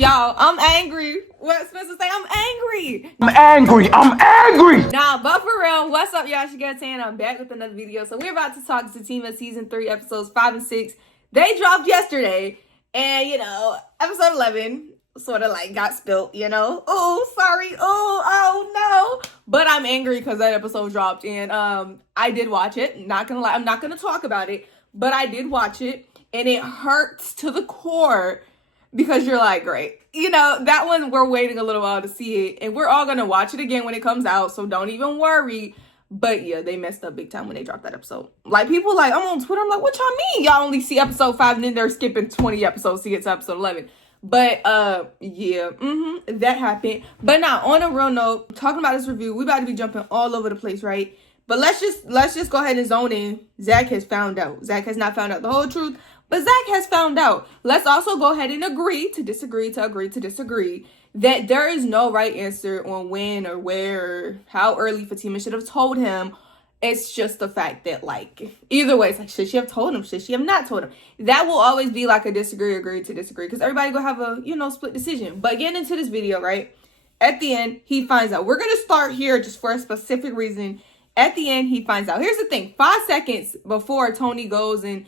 Y'all, I'm angry. What Spencer say? I'm angry. I'm angry. Nah, but for real, what's up, y'all? It's your girl Tan. I'm back with another video. So we're about to talk Zatima season 3, episodes 5 and 6. They dropped yesterday, and episode 11 sort of like got spilt. Oh, sorry. Oh no. But I'm angry because that episode dropped, and I did watch it. Not gonna lie, I'm not gonna talk about it, but I did watch it, and it hurts to the core. Because you're like, great. That one, we're waiting a little while to see it. And we're all going to watch it again when it comes out. So don't even worry. But yeah, they messed up big time when they dropped that episode. Like, people I'm on Twitter. I'm like, what y'all mean? Y'all only see episode 5 and then they're skipping 20 episodes to get to episode 11. But, yeah, that happened. But now, on a real note, talking about this review, we about to be jumping all over the place, right? But let's just go ahead and zone in. Zac has found out. Zac has not found out the whole truth. But Zac has found out. Let's also go ahead and agree to disagree that there is no right answer on when or where or how early Fatima should have told him. It's just the fact that, either way, it's like, should she have told him? Should she have not told him? That will always be like a agree to disagree, because everybody gonna have a, split decision. But getting into this video, right? At the end, he finds out. We're gonna start here just for a specific reason. At the end, he finds out. Here's the thing. 5 seconds before Tony goes and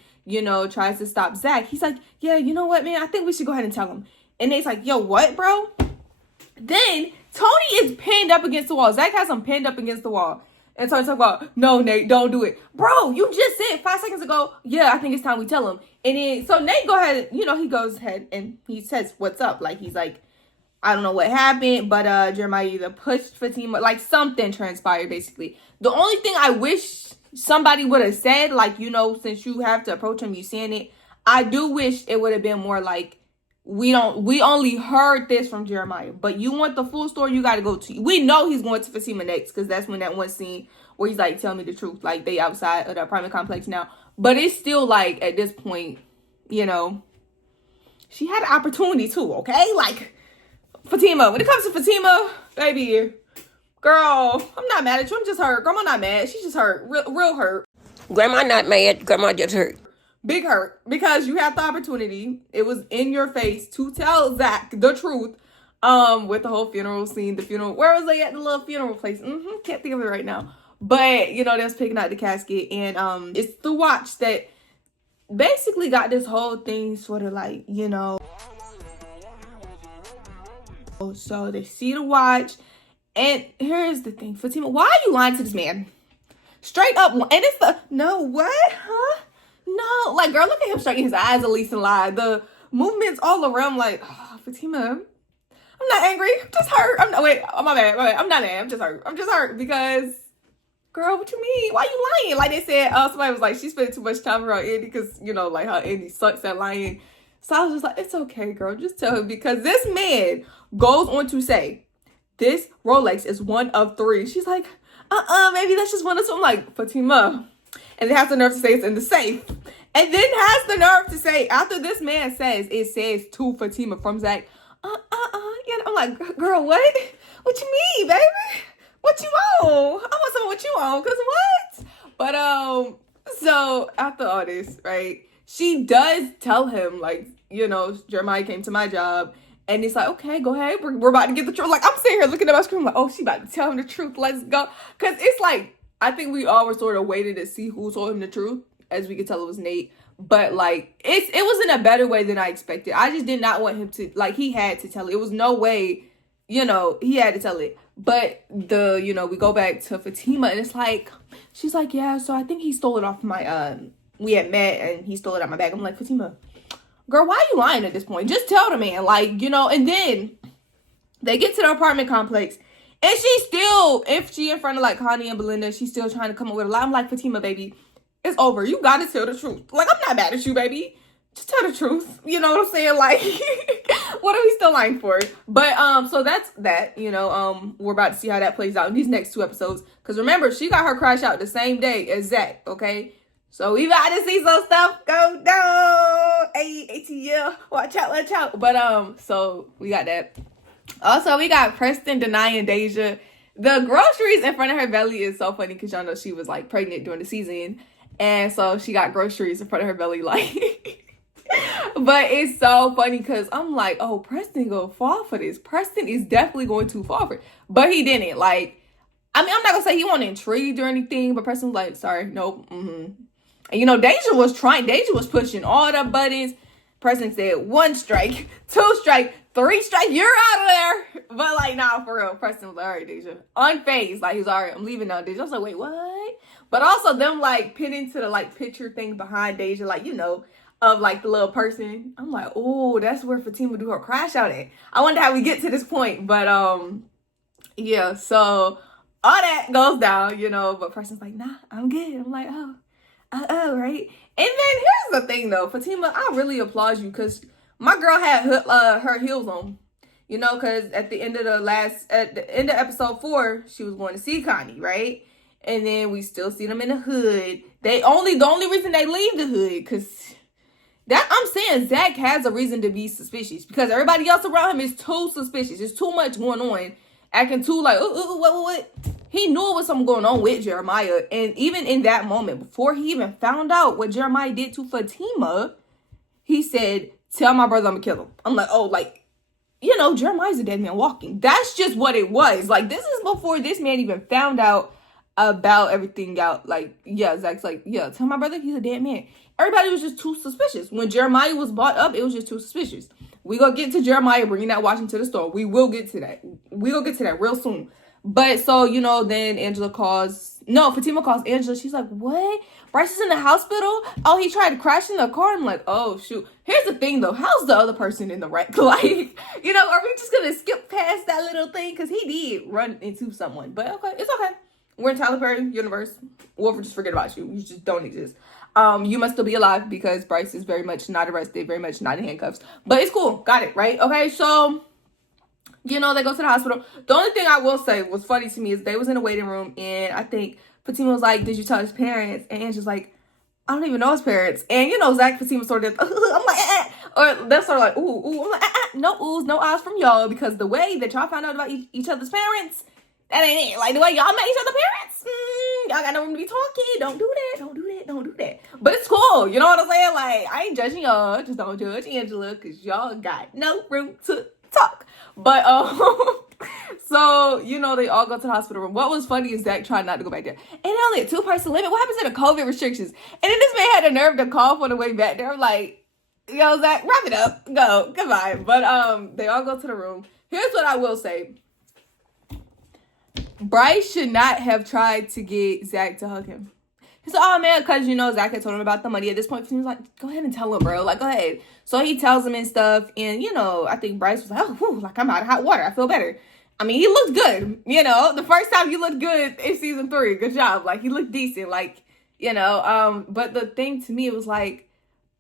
tries to stop Zac, he's like, yeah, you know what, man? I think we should go ahead and tell him. And Nate's like, yo, what, bro? Then Tony is pinned up against the wall. Zac has him pinned up against the wall. And Tony's like, about, no, Nate, don't do it. Bro, you just said 5 seconds ago, yeah, I think it's time we tell him. And then, so Nate go ahead, he goes ahead and he says, what's up? He's like, I don't know what happened, but Jeremiah either pushed Fatima, something transpired, basically. The only thing I wish somebody would have said, since you have to approach him, you saying it, I do wish it would have been more like, we only heard this from Jeremiah, but you want the full story, you got to go to, we know he's going to Fatima next, because that's when that one scene where he's like, tell me the truth, they outside of the apartment complex now, but it's still at this point, she had an opportunity too, okay? Fatima, when it comes to Fatima, baby, girl, I'm not mad at you. I'm just hurt. Grandma not mad. She's just hurt. Real hurt. Grandma not mad. Grandma just hurt. Big hurt. Because you had the opportunity. It was in your face to tell Zac the truth. With the whole funeral scene. The funeral. Where was they at the little funeral place? Can't think of it right now. But, they was picking out the casket. And it's the watch that basically got this whole thing sort of so they see the watch. And here's the thing, Fatima, why are you lying to this man? Straight up, and it's no, what? Huh? No, girl, look at him shaking his eyes, at least, and lie. The movements all around, Fatima, I'm not angry, I'm just hurt. My bad, I'm not mad, I'm just hurt, because, girl, what you mean? Why you lying? They said, somebody was like, she spent too much time around Andy, because, how Andy sucks at lying. So I was just like, it's okay, girl, just tell him, because this man goes on to say, this Rolex is one of 3. She's like, maybe that's just one of 2. I'm like, Fatima. And it has the nerve to say it's in the safe. And then has the nerve to say, after this man says, it says to Fatima from Zac, I'm like, girl, what? What you mean, baby? What you on? I want some of what you on, because what? But, so after all this, right, she does tell him, Jeremiah came to my job. And it's like, okay, go ahead. We're about to get the truth. I'm sitting here looking at my screen oh, she about to tell him the truth. Let's go. Because it's I think we all were sort of waiting to see who told him the truth. As we could tell, it was Nate. But, it was in a better way than I expected. I just did not want him to, he had to tell it. It was no way, he had to tell it. But we go back to Fatima, and it's she's like, yeah, so I think he stole it off my, we had met, and he stole it out my bag. I'm like, Fatima, girl, why are you lying at this point? Just tell the man, and then they get to the apartment complex, and she's still, if she in front of, Connie and Belinda, she's still trying to come up with a lie. I'm like, Fatima, baby, it's over. You gotta tell the truth. I'm not mad at you, baby. Just tell the truth. You know what I'm saying? What are we still lying for? But, so that's that, we're about to see how that plays out in these next 2 episodes. Because remember, she got her crash out the same day as Zac, okay? So we about to see some stuff go down. Hey, ATL, watch out. But so we got that. Also, we got Preston denying Deja the groceries in front of her belly. Is so funny because y'all know she was pregnant during the season, and so she got groceries in front of her belly. But it's so funny because I'm like, oh, Preston gonna fall for this. Preston is definitely going to fall for it. But he didn't. Like, I mean, I'm not gonna say he wasn't intrigued or anything, but Preston was like, sorry, nope. And you know, Deja was pushing all the buttons. Preston said 1 strike, 2 strike, 3 strike, you're out of there. But like, nah, for real. Preston was like, all right, Deja. Unfazed. Like, he was all right, I'm leaving now, Deja. I was like, wait, what? But also them like pinning to the like picture thing behind Deja, like, you know, of like the little person. I'm like, oh, that's where Fatima do her crash out at. I wonder how we get to this point. But yeah, so all that goes down, you know, but Preston's like, nah, I'm good. I'm like, oh, right. And then here's the thing though, Fatima, I really applaud you because my girl had her heels on, you know, because at the end of episode 4, she was going to see Connie, right? And then we still see them in the hood. The only reason they leave the hood, because that I'm saying Zac has a reason to be suspicious because everybody else around him is too suspicious. There's too much going on, acting too like, what? He knew it was something going on with Jeremiah. And even in that moment, before he even found out what Jeremiah did to Fatima, he said, tell my brother I'm gonna kill him. I'm like, oh, like, you know, Jeremiah's a dead man walking. That's just what it was. Like, this is before this man even found out about everything out. Like, yeah, Zac's like, yeah, tell my brother he's a dead man. Everybody was just too suspicious. When Jeremiah was brought up, it was just too suspicious. We gonna get to Jeremiah bringing that watch into the store. We will get to that. We will get to that real soon. But so, you know, then Fatima calls Angela. She's like, what? Bryce is in the hospital? Oh, he tried to crash in the car? I'm like, oh, shoot. Here's the thing, though. How's the other person in the wreck? Like, you know, are we just going to skip past that little thing? Because he did run into someone. But okay, it's okay. We're in Tyler Perry universe. We'll just forget about you. You just don't exist. You must still be alive because Bryce is very much not arrested, very much not in handcuffs. But it's cool. Got it, right? Okay, so, you know, they go to the hospital. The only thing I will say was funny to me is they was in a waiting room, and I think Fatima was like, did you tell his parents? And Angela's like, I don't even know his parents. And, you know, Zac, Fatima sort of, I'm like, or they're sort of like, ooh. I'm like, no oohs, no ahs from y'all, because the way that y'all found out about each other's parents, that ain't it. Like, the way y'all met each other's parents, y'all got no room to be talking. Don't do that. But it's cool. You know what I'm saying? Like, I ain't judging y'all. Just don't judge Angela, because y'all got no room to talk. But, so, you know, they all go to the hospital room. What was funny is Zac tried not to go back there. And they only had 2-person limit. What happens to the COVID restrictions? And then this man had the nerve to call on the way back there. I'm like, yo, Zac, wrap it up. Go. Goodbye. But, they all go to the room. Here's what I will say. Bryce should not have tried to get Zac to hug him. He's like, oh man, because, you know, Zac had told him about the money. At this point, he was like, go ahead and tell him, bro. Like, go ahead. So he tells him and stuff. And, you know, I think Bryce was like, oh, whew, like, I'm out of hot water. I feel better. I mean, he looked good. You know, the first time you looked good in season 3. Good job. Like, he looked decent. Like, you know, but the thing to me, it was like,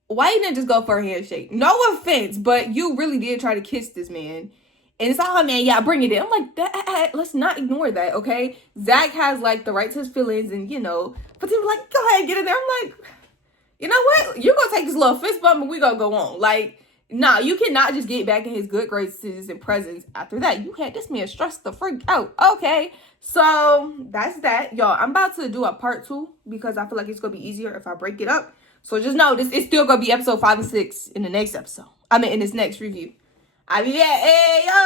why you didn't just go for a handshake? No offense, but you really did try to kiss this man. And it's like, oh man, yeah, bring it in. I'm like, let's not ignore that, okay? Zac has like the right to his feelings, and you know, Fatima like, go ahead, get in there. I'm like, you know what? You're gonna take this little fist bump and we gonna go on. Like, nah, you cannot just get back in his good graces and presence after that. You had this man stressed the freak out. Okay, so that's that, y'all. I'm about to do a part 2 because I feel like it's gonna be easier if I break it up. So just know this is still gonna be episode 5 and 6 in the next episode. I mean, in this next review. I'll be back. Hey, yo.